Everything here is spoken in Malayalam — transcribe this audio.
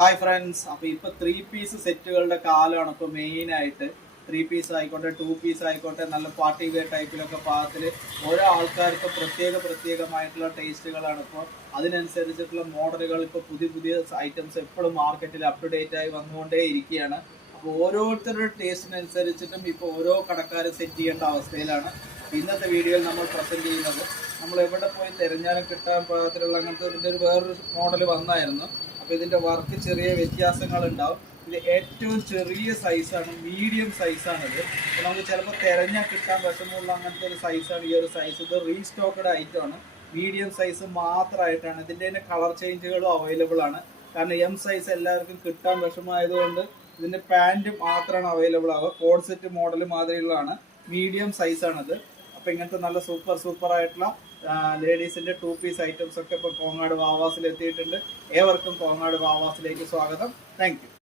ഹായ് ഫ്രണ്ട്സ്, അപ്പോൾ ഇപ്പോൾ 3 പീസ് സെറ്റുകളുടെ കാലമാണ്. ഇപ്പോൾ മെയിനായിട്ട് 3 പീസ് ആയിക്കോട്ടെ, 2 പീസ് ആയിക്കോട്ടെ, നല്ല പാർട്ടി വെയർ ടൈപ്പിലൊക്കെ പാകത്തിൽ ഓരോ ആൾക്കാർക്ക് പ്രത്യേകമായിട്ടുള്ള ടേസ്റ്റുകളാണ്. ഇപ്പോൾ അതിനനുസരിച്ചിട്ടുള്ള മോഡലുകൾ, ഇപ്പോൾ പുതിയ ഐറ്റംസ് എപ്പോഴും മാർക്കറ്റിൽ അപ് ടു ഡേറ്റ് ആയി വന്നുകൊണ്ടേ ഇരിക്കുകയാണ്. അപ്പോൾ ഓരോരുത്തരുടെ ടേസ്റ്റിനനുസരിച്ചിട്ടും ഇപ്പോൾ ഓരോ കടക്കാരും സെറ്റ് ചെയ്യേണ്ട അവസ്ഥയിലാണ്. ഇന്നത്തെ വീഡിയോയിൽ നമ്മൾ പ്രസൻറ്റ് ചെയ്യുന്നത് നമ്മൾ എവിടെ പോയി തിരഞ്ഞാലും കിട്ടാൻ പാകത്തിലുള്ള അങ്ങനത്തെ ഇതിൻ്റെ വേറൊരു മോഡൽ വന്നായിരുന്നു. അപ്പോൾ ഇതിൻ്റെ വർക്ക് ചെറിയ വ്യത്യാസങ്ങൾ ഉണ്ടാവും. ഇത് ഏറ്റവും ചെറിയ സൈസാണ്, മീഡിയം സൈസാണിത്. അപ്പോൾ നമുക്ക് ചിലപ്പോൾ തിരഞ്ഞാൽ കിട്ടാൻ വിഷമമുള്ള അങ്ങനത്തെ ഒരു സൈസാണ് ഈ ഒരു സൈസ്. ഇത് റീസ്റ്റോക്കഡ് ഐറ്റമാണ്, മീഡിയം സൈസ് മാത്രമായിട്ടാണ്. ഇതിൻ്റെ തന്നെ കളർ ചേഞ്ചുകളും അവൈലബിൾ ആണ്. കാരണം എം സൈസ് എല്ലാവർക്കും കിട്ടാൻ വിഷമമായതുകൊണ്ട് ഇതിൻ്റെ പാൻറ്റ് മാത്രമാണ് അവൈലബിൾ ആവുക. കോഡ് സെറ്റ് മോഡൽ മാതിരിയുള്ളതാണ്, മീഡിയം സൈസാണിത്. അപ്പോൾ ഇങ്ങനത്തെ നല്ല സൂപ്പർ ആയിട്ടുള്ള ലേഡീസിൻ്റെ 2 പീസ് ഐറ്റംസ് ഒക്കെ ഇപ്പോൾ കോങ്ങാട് വാവാസിൽ എത്തിയിട്ടുണ്ട്. ഏവർക്കും കോങ്ങാട് വാവാസിലേക്ക് സ്വാഗതം. Thank you.